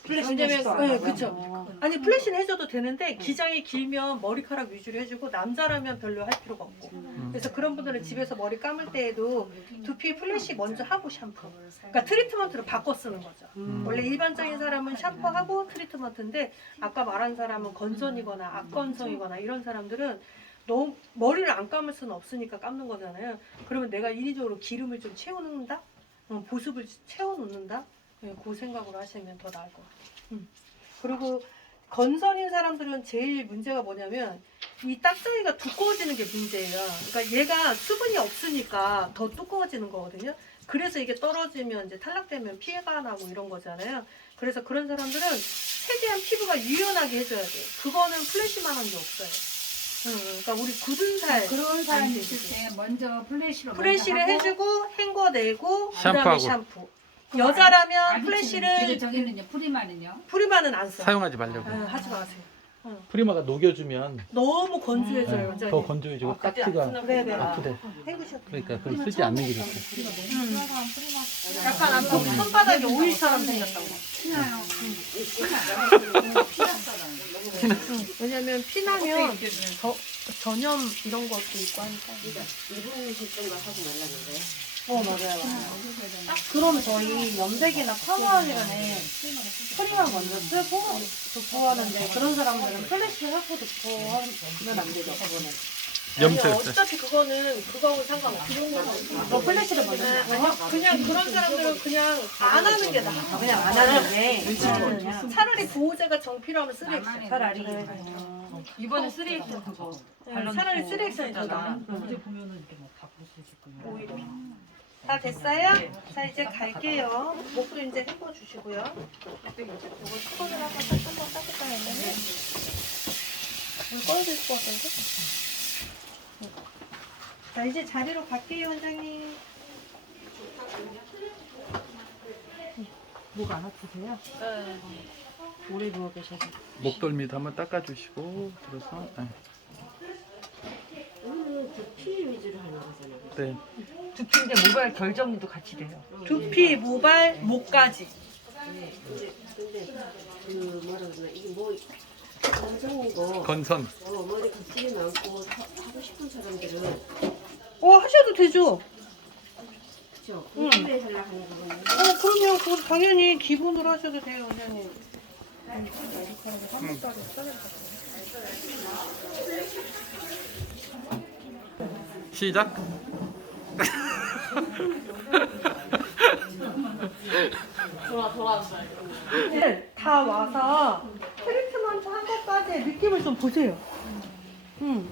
플래시 왜냐면 네, 그쵸. 아니 플래시는 해줘도 되는데 기장이 길면 머리카락 위주로 해주고 남자라면 별로 할 필요가 없고 그래서 그런 분들은 집에서 머리 감을 때에도 두피 플래시 먼저 하고 샴푸 그러니까 트리트먼트를 바꿔 쓰는 거죠. 원래 일반적인 사람은 샴푸하고 트리트먼트인데 아까 말한 사람은 건선이거나 악건성이거나 이런 사람들은 너무 머리를 안 감을 수는 없으니까 감는 거잖아요. 그러면 내가 인위적으로 기름을 좀 채워놓는다? 보습을 채워놓는다? 그 생각으로 하시면 더 나을 것 같아요. 그리고 건선인 사람들은 제일 문제가 뭐냐면 이 딱정이가 두꺼워지는 게 문제예요. 그러니까 얘가 수분이 없으니까 더 두꺼워지는 거거든요. 그래서 이게 떨어지면 이제 탈락되면 피해가 나고 이런 거잖아요. 그래서 그런 사람들은 최대한 피부가 유연하게 해줘야 돼요. 그거는 플래시만한 게 없어요. 그러니까 우리 굳은 살 그런 사람 있을 때 먼저 플래시로 프레쉬를 먼저 하고 해주고 헹궈내고 그다음에 샴푸하고. 샴푸. 여자라면 아니지. 플래시를 근데 저기는요 프리만은요. 프리마는 안 써요. 사용하지 말려고. 하지 마세요. 프리마가 녹여주면 너무 건조해져요. 네, 완전히. 더 건조해지고 깍지가 네네. 아프대. 헹구셔. 그러니까 그걸 쓰지 않는 게 좋대. 약간 손바닥에 오일처럼 생겼다고. 왜냐면 피나면 전염 이런 것도 있고 하니까. 2분 정도 하지 말라는 거예요. 맞아요. 딱 그럼 저희 염색이나 파마하기 전에 크림을 먼저 쓰고 도포하는데 그런 사람들은 플래시 하고 도포하면 안 되죠, 그거는. 염색 아니요, 때. 어차피 그거는 상관없어요. 플래시를 먼저 아니요, 그냥 그런 사람들은 그냥 안 하는 게 나아. 그냥 안 하는데 차라리 보호제가 정 필요하면 쓰레기. 차라리 이번에 3액션 그거 차라리 쓰레기선이 더 나아. 이제 보면은 이렇게 막다 부서질 거예요. 오히려. 다 됐어요? 자 이제 갈게요. 목도 이제 헹궈주시고요. 이거 스톤을 한번 따뜻하게 했는데 물 꺼야 될 것 같은데? 자 이제 자리로 갈게요 원장님. 목 안 아프세요? 네. 오래 누워 계셔서. 목덜미도 한번 닦아주시고 들어서. 네. 오늘은 두피 위주로 하는 거잖아요. 네. 두피인데 모발 결정리도 같이 돼요. 두피, 모발, 목까지. 근데 그 뭐라 그러나 이게 뭐 건성이고 건선. 머리 빗질이 많고 하고 싶은 사람들은 하셔도 되죠. 그죠? 일주일에 하려고 하는 거거든요. 그럼요. 그거 당연히 기본으로 하셔도 돼요 원장님. 시작. 다 와서 트리트먼트 한 것까지의 느낌을 좀 보세요.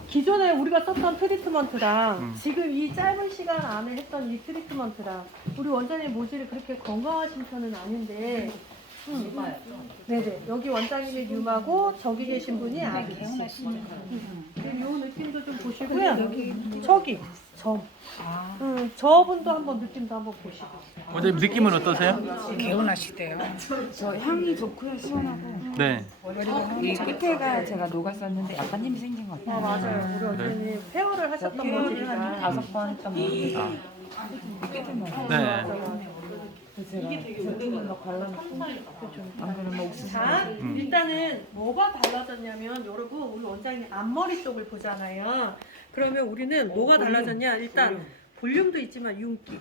기존에 우리가 썼던 트리트먼트랑 지금 이 짧은 시간 안에 했던 이 트리트먼트랑 우리 원장님 모질이 그렇게 건강하신 편은 아닌데 네네 여기 원장님이 유마고 저기 계신 분이 아기 이 느낌도 좀 보시고요. 저기 저분도 한번 느낌도 한번 보시고. 원장님 느낌은 어떠세요? 개운하시대요. 저 향이 좋고요, 시원하고. 네. 이 끝에가 제가 녹았었는데 약간 힘이 생긴 것 같아요. 맞아요. 우리 원장님 페어를 하셨던 페어를 한 분이니까. 5번 했던 분이니까 끝에만. 네. 제가 제품을 막 발라놓고 안 그러면 옥수수. 자, 일단은 뭐가 달라졌냐면 여러분 우리 원장님 앞머리 쪽을 보잖아요. 그러면 우리는 뭐가 달라졌냐? 일단 볼륨도 있지만 윤기.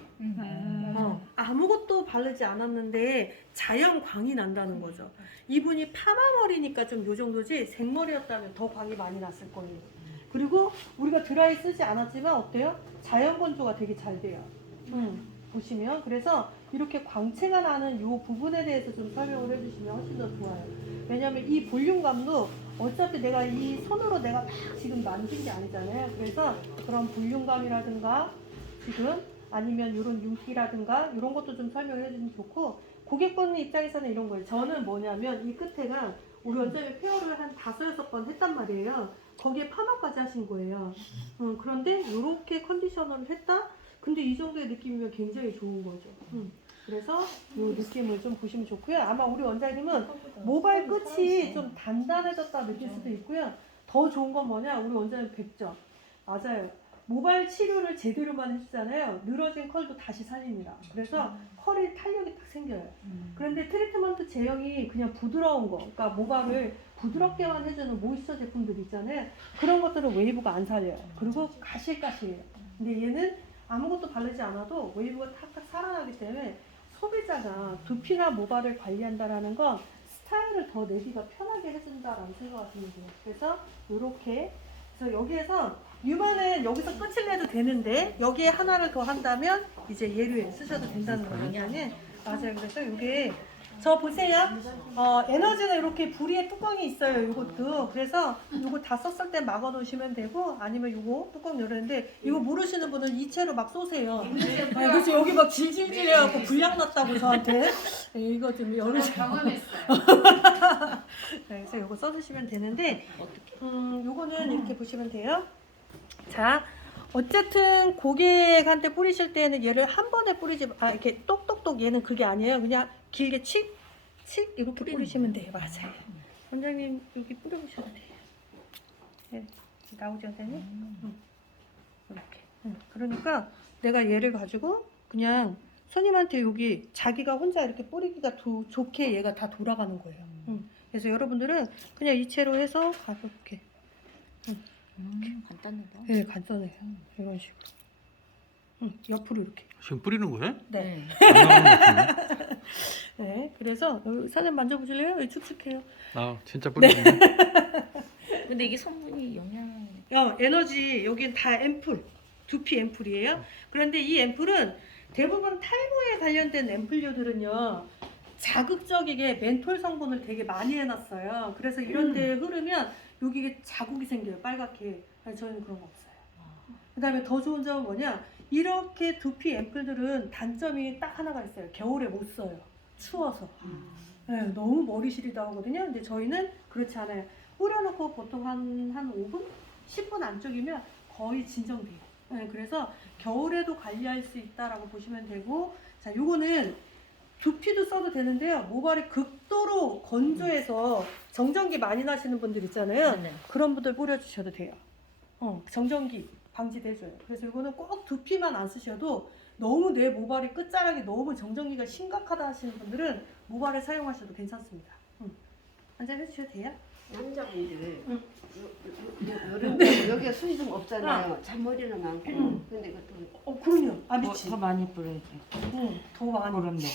아무것도 바르지 않았는데 자연 광이 난다는 거죠. 이분이 파마머리니까 좀 요 정도지 생머리였다면 더 광이 많이 났을 거예요. 그리고 우리가 드라이 쓰지 않았지만 어때요? 자연 건조가 되게 잘 돼요. 보시면 그래서 이렇게 광채가 나는 이 부분에 대해서 좀 설명을 해주시면 훨씬 더 좋아요. 왜냐하면 이 볼륨감도 어차피 내가 이 손으로 내가 막 지금 만진 게 아니잖아요. 그래서 그런 볼륨감이라든가 지금 아니면 이런 윤기라든가 이런 것도 좀 설명을 해주면 좋고, 고객분 입장에서는 이런 거예요. 저는 뭐냐면 이 끝에가 우리 원장님 페어를 한 5-6번 했단 말이에요. 거기에 파마까지 하신 거예요. 그런데 이렇게 컨디셔너를 했다? 근데 이 정도의 느낌이면 굉장히 좋은 거죠. 그래서 이 느낌을 좀 보시면 좋고요. 아마 우리 원장님은 모발 끝이 좀 단단해졌다 느낄 수도 있고요. 더 좋은 건 뭐냐? 우리 원장님 100점. 맞아요. 모발 치료를 제대로만 해주잖아요. 늘어진 컬도 다시 살립니다. 그래서 컬이 탄력이 딱 생겨요. 그런데 트리트먼트 제형이 그냥 부드러운 거, 그러니까 모발을 부드럽게만 해주는 모이스처 제품들 있잖아요. 그런 것들은 웨이브가 안 살려요. 그리고 가실가실해요. 근데 얘는 아무것도 바르지 않아도 웨이브가 탁탁 살아나기 때문에 소비자가 두피나 모발을 관리한다라는 건 스타일을 더 내기가 편하게 해준다라는 생각하시면 돼요. 그래서 이렇게, 그래서 여기에서 유마는 여기서 끝을 내도 되는데 여기에 하나를 더 한다면 이제 얘를 쓰셔도 된다는 거예요. 맞아요. 그래서 이게 저 보세요. 에너지는 이렇게 부리에 뚜껑이 있어요. 이것도. 그래서 이거 다 썼을 때 막아 놓으시면 되고, 아니면 이거 뚜껑 열었는데 이거 모르시는 분은 이채로 막 쏘세요. 그래서 여기 막 질질질 해갖고 불량 났다고 저한테. 이거 좀 열으세요. 경험했어요. 그래서 이거 써주시면 되는데, 요거는 이렇게 보시면 돼요. 자, 어쨌든 고객한테 뿌리실 때는 얘를 한 번에 뿌리지, 이렇게 똑똑똑 얘는 그게 아니에요. 그냥 길게 칙 이렇게 뿌리시면 돼요. 맞아요. 원장님 여기 뿌려보셔도 돼요. 네, 나오죠, 원장님? 이렇게. 그러니까 내가 얘를 가지고 그냥 손님한테 여기 자기가 혼자 이렇게 뿌리기가 좋게 얘가 다 돌아가는 거예요. 그래서 여러분들은 그냥 이 채로 해서 가볍게. 간단하다. 네, 간단해요. 이런 식으로. 옆으로 이렇게. 지금 뿌리는 거예요? 네. 안 나오는 것 같은데? 네, 그래서 여기 사진 만져보실래요? 여기 축축해요. 아 진짜 뿌리네. 근데 이게 성분이 영양. 에너지 여긴 다 앰플, 두피 앰플이에요. 그런데 이 앰플은 대부분 탈모에 관련된 앰플류들은요, 자극적이게 멘톨 성분을 되게 많이 해놨어요. 그래서 이런 데에 흐르면 여기 자국이 생겨요, 빨갛게. 저희는 그런 거 없어요. 그 다음에 더 좋은 점은 뭐냐, 이렇게 두피 앰플들은 단점이 딱 하나가 있어요. 겨울에 못 써요. 추워서. 네, 너무 머리 시리다 하거든요. 근데 저희는 그렇지 않아요. 뿌려놓고 보통 한 5분? 10분 안쪽이면 거의 진정돼요. 네, 그래서 겨울에도 관리할 수 있다라고 보시면 되고, 자, 요거는 두피도 써도 되는데요. 모발이 극도로 건조해서 정전기 많이 나시는 분들 있잖아요. 네. 그런 분들 뿌려주셔도 돼요. 정전기 방지도 해줘요. 그래서 이거는 꼭 두피만 안 쓰셔도, 너무 내 모발이 끝자락이 너무 정전기가 심각하다 하시는 분들은 모발을 사용하셔도 괜찮습니다. 한잔 해주셔도 돼요. 남자분들 여름에 여기가 수이 좀 없잖아요. 잔머리는 많고. 근데 그것도 그럼요. 미치. 더 많이 뿌려야지. 더 많이. 그런데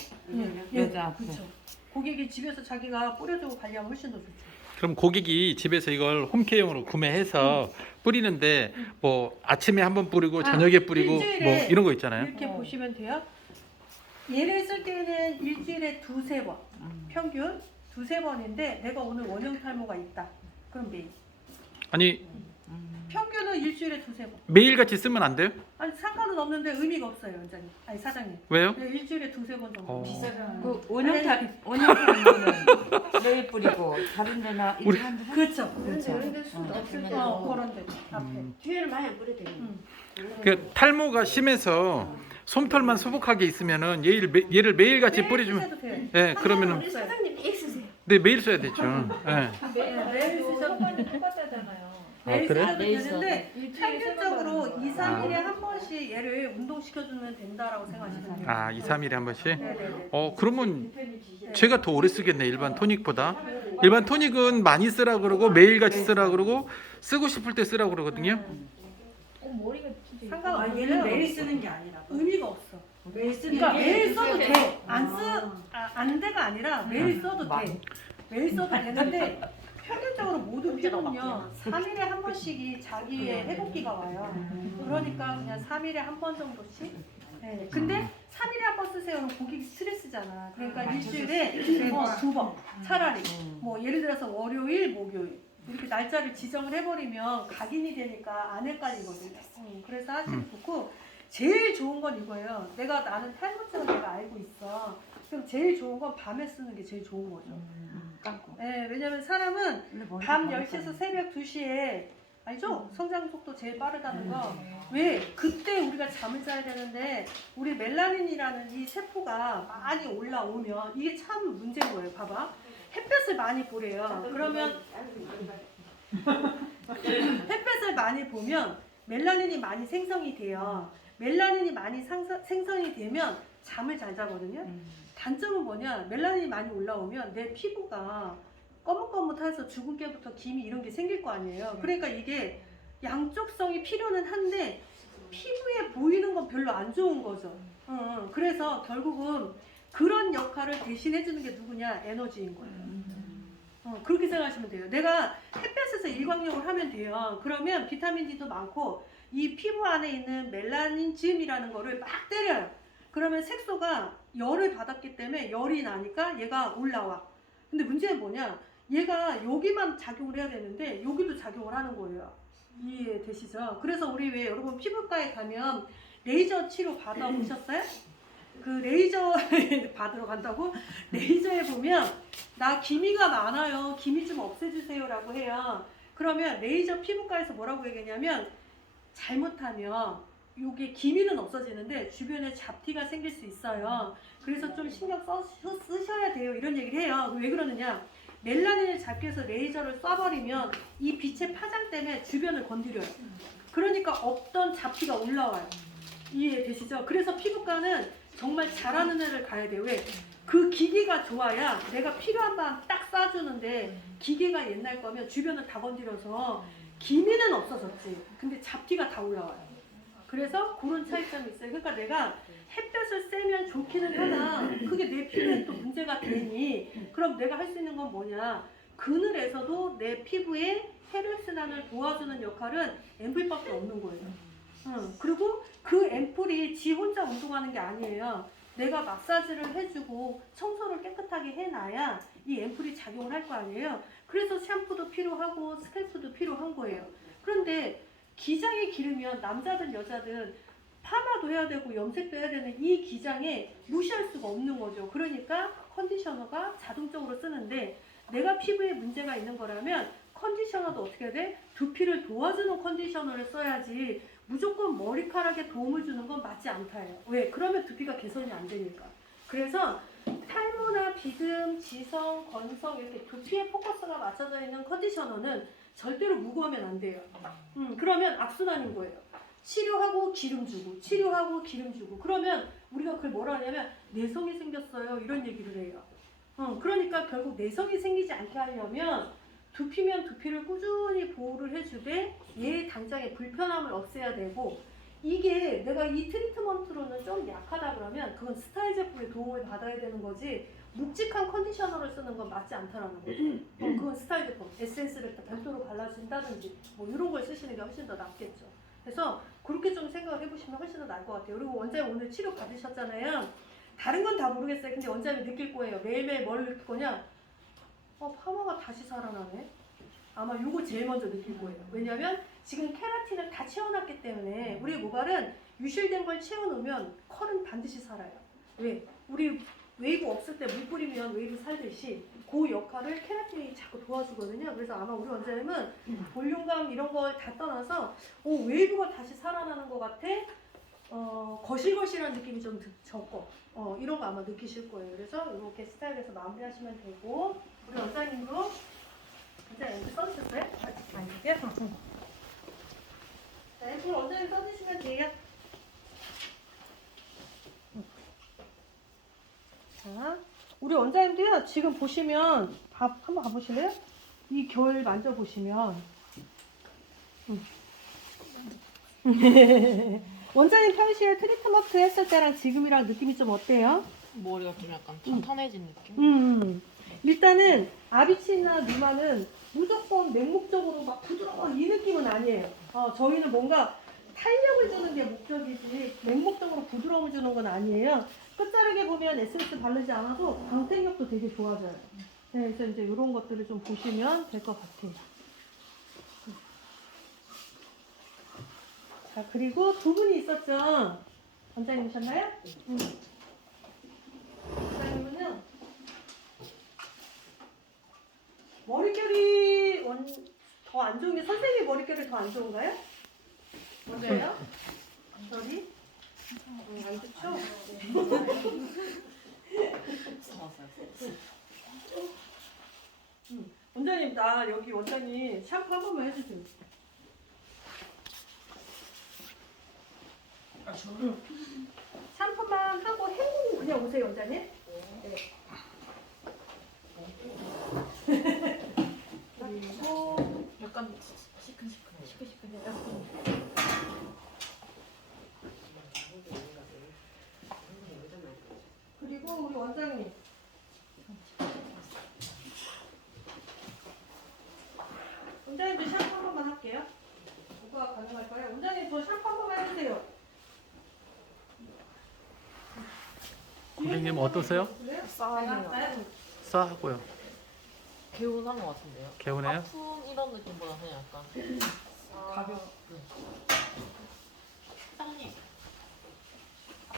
예, 여자 앞에. 그렇죠. 고객이 집에서 자기가 뿌려주고 관리하면 훨씬 더 좋죠. 그럼 고객이 집에서 이걸 홈케어용으로 구매해서 뿌리는데 뭐 아침에 한번 뿌리고 저녁에 뿌리고 일주일에 뭐 이런 거 있잖아요. 이렇게 보시면 돼요. 얘를 쓸 때는 일주일에 2-3번, 평균 2-3번인데 내가 오늘 원형 탈모가 있다. 그럼 매일. 아니 평균은 일주일에 2-3번. 매일 같이 쓰면 안 돼요? 아니 상관은 없는데 의미가 없어요, 원장님. 아니 사장님. 왜요? 네, 일주일에 2-3번 정도. 비싸잖아. 그 원형탈모는 매일 뿌리고 다른 데나 우리- 이렇게 한데 그렇죠. 그런데 수도 없을 때 그런 데 앞에. 뒤에를 많이 안 뿌려도 돼요. 그 탈모가 심해서 솜털만 수북하게 있으면은 얘를 매일 같이 매일 뿌려주면, 쓰셔도 돼요. 예, 그러면은 우리 사장님 X세요. 네 매일 써야 되죠. 예. 매일 쓰셔도 똑같다잖아요. 매일 그래? 쓰셔도 매일 되는데 일주일에 평균적으로 3번 2-3일에 한 번씩 얘를 운동시켜주면 된다라고 생각하시면 돼요. 2-3일에 한 번씩. 네네네. 그러면 제가 더 오래 쓰겠네, 일반 토닉보다. 일반 토닉은 많이 쓰라 그러고 매일 같이 쓰라 그러고 쓰고 싶을 때 쓰라 그러거든요. 머리가 진짜 상관없어요. 얘는 매일 쓰는 게 아니라 의미가 없어. 매일 쓰는 그러니까 게 매일 써도 돼. 안 돼가 아니라 매일 써도 돼. 매일 써도 되는데 평균적으로 모든 피부는요 3일에 한 번씩이 자기의 회복기가 와요. 그러니까 그냥 3일에 한 번 정도씩 네, 근데 3일에 한 번 쓰세요는 고객이 스트레스잖아. 그러니까 일주일에 2번 차라리 뭐 예를 들어서 월요일, 목요일 이렇게 날짜를 지정을 해버리면 각인이 되니까 안 헷갈리거든요. 그래서 하시면 좋고 제일 좋은 건 이거예요. 나는 탈모증을 내가 알고 있어. 그럼 제일 좋은 건 밤에 쓰는 게 제일 좋은 거죠. 감고. 네, 왜냐면 사람은 밤 10시에서 새벽 2시에 알죠? 성장 속도 제일 빠르다는 거. 왜? 그때 우리가 잠을 자야 되는데 우리 멜라닌이라는 이 세포가 많이 올라오면 이게 참 문제인 거예요. 봐봐. 햇볕을 많이 보래요. 그러면 햇볕을 많이 보면 멜라닌이 많이 생성이 돼요. 멜라닌이 많이 생성이 되면 잠을 잘 자거든요. 단점은 뭐냐? 멜라닌이 많이 올라오면 내 피부가 거뭇거뭇해서 주근깨부터 기미 이런 게 생길 거 아니에요. 그러니까 이게 양쪽성이 필요는 한데 피부에 보이는 건 별로 안 좋은 거죠. 그래서 결국은 그런 역할을 대신 해주는 게 누구냐? 에너지인 거예요. 그렇게 생각하시면 돼요. 내가 햇볕에서 일광욕을 하면 돼요. 그러면 비타민 D도 많고 이 피부 안에 있는 멜라닌즘이라는 거를 막 때려요. 그러면 색소가 열을 받았기 때문에 열이 나니까 얘가 올라와. 근데 문제는 뭐냐? 얘가 여기만 작용을 해야 되는데 여기도 작용을 하는 거예요. 이해되시죠? 그래서 우리 왜 여러분 피부과에 가면 레이저 치료 받아보셨어요? 그 레이저 받으러 간다고? 레이저에 보면 나 기미가 많아요. 기미 좀 없애주세요 라고 해요. 그러면 레이저 피부과에서 뭐라고 얘기하냐면 잘못하면 요게 기미는 없어지는데 주변에 잡티가 생길 수 있어요. 그래서 좀 신경 쓰셔야 돼요. 이런 얘기를 해요. 왜 그러느냐? 멜라닌을 잡기 위해서 레이저를 쏴버리면 이 빛의 파장 때문에 주변을 건드려요. 그러니까 없던 잡티가 올라와요. 이해되시죠? 그래서 피부과는 정말 잘하는 애를 가야 돼요. 왜? 그 기계가 좋아야 내가 필요한 방 딱 쏴주는데 기계가 옛날 거면 주변을 다 건드려서 기미는 없어졌지. 근데 잡티가 다 올라와요. 그래서 그런 차이점이 있어요. 그러니까 내가 햇볕을 쐬면 좋기는 하나 그게 내 피부에 또 문제가 되니 그럼 내가 할 수 있는 건 뭐냐? 그늘에서도 내 피부에 혈액순환을 도와주는 역할은 앰플밖에 없는 거예요. 그리고 그 앰플이 지 혼자 운동하는 게 아니에요. 내가 마사지를 해주고 청소를 깨끗하게 해놔야 이 앰플이 작용을 할 거 아니에요. 그래서 샴푸도 필요하고 스칼프도 필요한 거예요. 그런데 기장이 기르면 남자든 여자든 파마도 해야 되고 염색도 해야 되는 이 기장에 무시할 수가 없는 거죠. 그러니까 컨디셔너가 자동적으로 쓰는데 내가 피부에 문제가 있는 거라면 컨디셔너도 어떻게 해야 돼? 두피를 도와주는 컨디셔너를 써야지 무조건 머리카락에 도움을 주는 건 맞지 않다예요. 왜? 그러면 두피가 개선이 안 되니까. 그래서 탈모나 비듬, 지성, 건성 이렇게 두피에 포커스가 맞춰져 있는 컨디셔너는 절대로 무거우면 안 돼요. 그러면 악순환인 거예요. 치료하고 기름 주고 치료하고 기름 주고 그러면 우리가 그걸 뭐라 하냐면 내성이 생겼어요 이런 얘기를 해요. 그러니까 결국 내성이 생기지 않게 하려면 두피면 두피를 꾸준히 보호를 해주되 얘 당장의 불편함을 없애야 되고 이게 내가 이 트리트먼트로는 좀 약하다 그러면 그건 스타일 제품의 도움을 받아야 되는 거지 묵직한 컨디셔너를 쓰는 건 맞지 않다라는 거죠. 그건 스타일 제품, 에센스를 별도로 발라준다든지 뭐 이런 걸 쓰시는 게 훨씬 더 낫겠죠. 그래서 그렇게 좀 생각을 해보시면 훨씬 더 나을 것 같아요. 그리고 원장님 오늘 치료 받으셨잖아요. 다른 건 다 모르겠어요. 근데 원장님이 느낄 거예요. 매일매일 뭘 느낄 거냐? 파마가 다시 살아나네. 아마 요거 제일 먼저 느낄 거예요. 왜냐면 지금 케라틴을 다 채워놨기 때문에 우리 모발은 유실된 걸 채워놓으면 컬은 반드시 살아요. 왜? 우리 웨이브 없을 때 물 뿌리면 웨이브 살듯이 그 역할을 케라틴이 자꾸 도와주거든요. 그래서 아마 우리 원장님은 볼륨감 이런 걸 다 떠나서 웨이브가 다시 살아나는 것 같아. 거실거실한 느낌이 좀 적고 이런 거 아마 느끼실 거예요. 그래서 이렇게 스타일에서 마무리하시면 되고 우리 원장님도 진짜 앰플 써주셨어요? 아니요. 자, 앰플 원장님 써주시면 돼요. 자, 우리 원장님도요. 지금 보시면 한번 가보실래요? 이 결 만져보시면 원장님 평시에 트리트먼트 했을 때랑 지금이랑 느낌이 좀 어때요? 머리가 좀 약간 탄탄해진 느낌? 일단은 아비치나 누마는 무조건 맹목적으로 막 부드러운 이 느낌은 아니에요. 저희는 뭔가 탄력을 주는 게 목적이지 맹목적으로 부드러움을 주는 건 아니에요. 끝자락에 보면 에센스 바르지 않아도 광택력도 되게 좋아져요. 네, 그래서 이제 이런 것들을 좀 보시면 될 것 같아요. 자, 그리고 두 분이 있었죠? 원장님이셨나요? 응. 원장님은요, 머릿결이 더 안 좋은 게 선생님 머릿결이 더 안 좋은가요? 어때요? 저리? 안 좋죠? 원장님, 나 여기 원장님 샴푸 한 번만 해주세요. 샴푸만 하고 헹구고 그냥 오세요, 원장님. 네. 그리고 약간 시큰시큰해. 시크시크해요. 그리고 우리 원장님. 원장님도 샴푸 한 번만 할게요. 뭐가 가능할까요? 원장님 저 샴푸 한 번만 해주세요. 고객님 어떠세요? 싸해요. 싸하고요. 개운한 것 같은데요? 개운해요? 아픈 이런 느낌보다 그냥 약간 가볍. 네.